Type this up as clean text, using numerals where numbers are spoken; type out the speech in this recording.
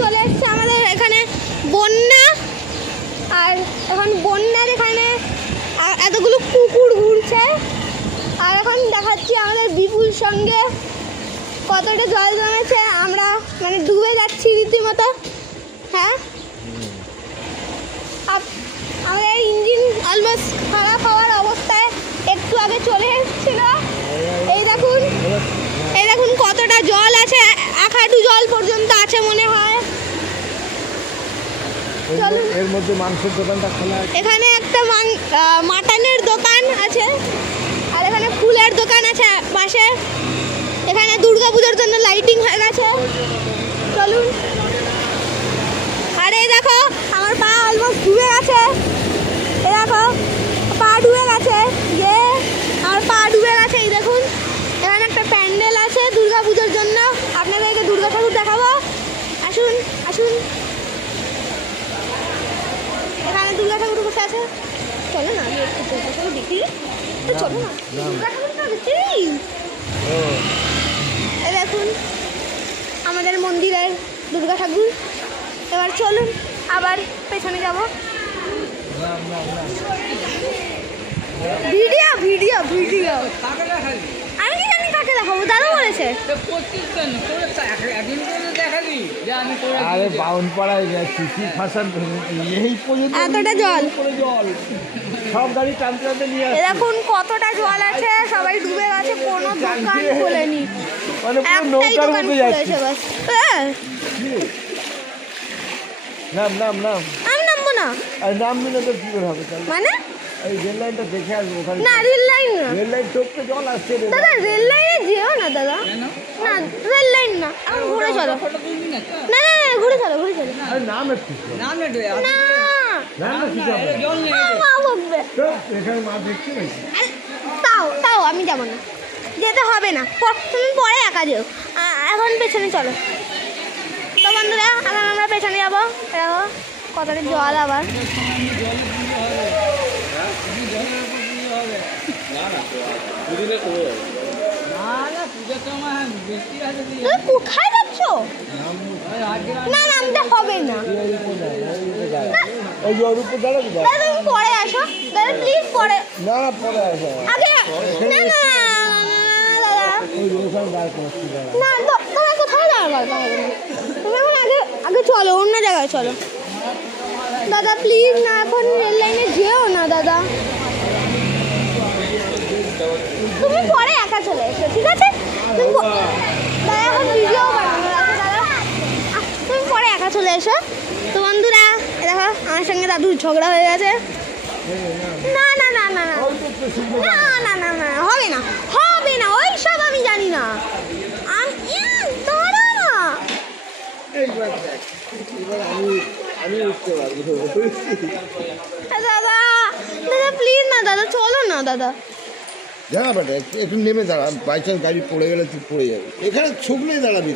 চলে এসছে আমাদের এখানে বন্যা। আর এখন বন্যার এখানে এতগুলো কুকুর ঘুরছে। আর এখন দেখাচ্ছি আমাদের বিপুল সঙ্গে কতটা জল জমেছে। আমরা মানে ডুবে যাচ্ছি রীতিমতো। হ্যাঁ, আমাদের ইঞ্জিন অলমোস্ট খারাপ হওয়ার অবস্থায় একটু আগে চলে এসেছিল। এই দেখুন কতটা জল আছে, 1 হাঁটু জল পর্যন্ত আছে মনে হয়। এর মধ্যে মাংসের দোকানটা খোলা আছে। এখানে একটা মাটনের দোকান আছে, আর এখানে ফুলের দোকান আছে পাশে। এখানে দুর্গাপুজোর জন্য লাইটিং হয়ে গেছে। চলুন। আর এই দেখো আমার পা অলমোস্ট ডুবে গেছে। এই দেখো পা ডুবে গেছে, আমার পা ডুবে গেছে। এই দেখুন এখানে একটা প্যান্ডেল আছে দুর্গাপুজোর জন্য। আপনাদেরকে দুর্গা ঠাকুর দেখাবো, আসুন আসুন। এখানে দুর্গা ঠাকুর বসে আছে। চলো না, আমি একটু দুর্গা ঠাকুর দেখি। চলো না, দুর্গা ঠাকুরটা দেখতে। এই দেখুন আমাদের মন্দিরের দুর্গা ঠাকুর। এবার চলুন আবার পেছনে যাব। ভিডিও ভিডিও ভিডিও আমি কি জানি কাকে দেখাবো, দাদা বলেছে। আরে বাউন পাড়ায় গেছি, কি ফাঁসান এই পর্যন্ত এতটা জল, সব গাড়ি টানতে টানতে নিয়ে আসছে। দেখুন কতটা জল আছে, সবাই ডুবে গেছে, কোনো দোকান খোলেনি, মানে একটাই দোকান খুলেছে বাস। নাম নাম নাম আমি নামবো না। আর নামবি না তো কি করে হবে? মানে এই রেল লাইনটা দেখে আসবো ওখানে। না, রেল লাইন না টপকে জল আসছে দাদা, রেল লাইনে যেও না দাদা। না, রেল লাইন না, এখন ঘুরে চলো। না না না, ঘুরে চলো ঘুরে চলো। আরে নাম একটু না মা বকবে। এখানে মা দেখছি না। তাও আমি যাবো না, যেতে হবে না, তুমি পরে একা যেও। এখন পেছনে চলো। তো বন্ধুরা এখন আমরা পেছনে যাবো। দেখো কতটা জল আবার। কোথায় যাচ্ছ? না নামতে হবে না, তুমি পরে আসো দাদা, প্লিজ পরে। না না পরে আসো আগে না না দাদা, না তোমার কোথায় যাওয়ার তুমি এখন আগে চলো, অন্য জায়গায় চলো দাদা, প্লিজ না, এখন রেল লাইনে যেও না দাদা। তুমি পরে একা চলে এসো, ঠিক আছে? দাদা এখন ভিডিও বানানো আছে দাদা, তুমি পরে একা চলে এসো। তো বন্ধুরা দেখো আমার সঙ্গে দাদুর ঝগড়া হয়ে গেছে। না না না না না না না না, হবে না হবে না, ওই সব আমি জানি না। দাদা দাদা প্লিজ না দাদা, চলো না দাদা। দাঁড়া বেটা, একটু নেমে দাঁড়া, বাই চান্স গাড়ি পড়ে গেলে তুই পড়ে যাবে। এখানে ছুকলেই দাঁড়াবি।